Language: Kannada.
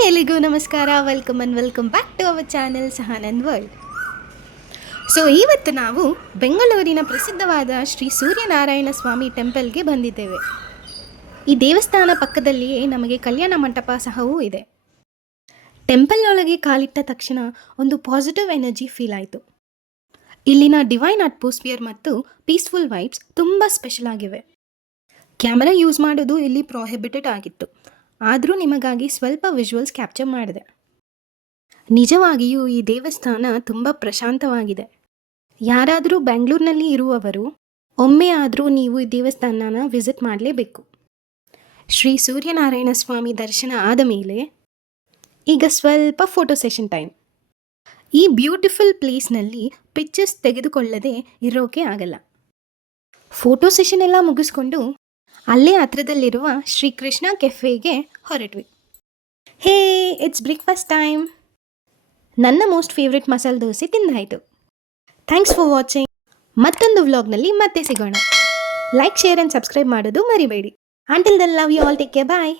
ಹಾಯ್ ಎಲ್ಲಿಗೂ ನಮಸ್ಕಾರ, welcome back to our channel Sahanand world. So ಇವತ್ತು ನಾವು ಬೆಂಗಳೂರಿನ ಪ್ರಸಿದ್ಧವಾದ ಶ್ರೀ ಸೂರ್ಯನಾರಾಯಣ ಸ್ವಾಮಿ ಟೆಂಪಲ್ಗೆ ಬಂದಿದ್ದೇವೆ. ಈ ದೇವಸ್ಥಾನ ಪಕ್ಕದಲ್ಲಿಯೇ ನಮಗೆ ಕಲ್ಯಾಣ ಮಂಟಪ ಸಹವೂ ಇದೆ. ಟೆಂಪಲ್ ಒಳಗೆ ಕಾಲಿಟ್ಟ ತಕ್ಷಣ ಒಂದು ಪಾಸಿಟಿವ್ ಎನರ್ಜಿ ಫೀಲ್ ಆಯಿತು. ಇಲ್ಲಿನ ಡಿವೈನ್ ಅಟ್ಮಾಸ್ಫಿಯರ್ ಮತ್ತು ಪೀಸ್ಫುಲ್ ವೈಬ್ಸ್ ತುಂಬ ಸ್ಪೆಷಲ್ ಆಗಿವೆ. ಕ್ಯಾಮರಾ ಯೂಸ್ ಮಾಡೋದು ಇಲ್ಲಿ ಪ್ರೊಹಿಬಿಟೆಡ್ ಆಗಿತ್ತು, ಆದರೂ ನಿಮಗಾಗಿ ಸ್ವಲ್ಪ ವಿಜುವಲ್ಸ್ ಕ್ಯಾಪ್ಚರ್ ಮಾಡಿದೆ. ನಿಜವಾಗಿಯೂ ಈ ದೇವಸ್ಥಾನ ತುಂಬ ಪ್ರಶಾಂತವಾಗಿದೆ. ಯಾರಾದರೂ ಬೆಂಗಳೂರಿನಲ್ಲಿ ಇರುವವರು ಒಮ್ಮೆ ಆದರೂ ನೀವು ಈ ದೇವಸ್ಥಾನನ ವಿಸಿಟ್ ಮಾಡಲೇಬೇಕು. ಶ್ರೀ ಸೂರ್ಯನಾರಾಯಣ ಸ್ವಾಮಿ ದರ್ಶನ ಆದ ಮೇಲೆ ಈಗ ಸ್ವಲ್ಪ ಫೋಟೋ ಸೆಷನ್ ಟೈಮ್. ಈ ಬ್ಯೂಟಿಫುಲ್ ಪ್ಲೇಸ್ನಲ್ಲಿ ಪಿಕ್ಚರ್ಸ್ ತೆಗೆದುಕೊಳ್ಳದೆ ಇರೋಕೆ ಆಗಲ್ಲ. ಫೋಟೋ ಸೆಷನ್ ಎಲ್ಲ ಮುಗಿಸ್ಕೊಂಡು ಅಲ್ಲೇ ಹತ್ರದಲ್ಲಿರುವ ಶ್ರೀ ಕೃಷ್ಣ ಕೆಫೆಗೆ ಹೊರಟ್ವಿ. Hey, it's breakfast time. ನನ್ನ ಮೋಸ್ಟ್ ಫೇವ್ರೆಟ್ ಮಸಾಲೆ ದೋಸೆ ತಿಂದಾಯಿತು. Thanks for watching. ಮತ್ತೊಂದು ವ್ಲಾಗ್ನಲ್ಲಿ ಮತ್ತೆ ಸಿಗೋಣ. ಲೈಕ್, ಶೇರ್ ಆ್ಯಂಡ್ ಸಬ್ಸ್ಕ್ರೈಬ್ ಮಾಡೋದು ಮರಿಬೇಡಿ. Until then, love you all, take care, bye.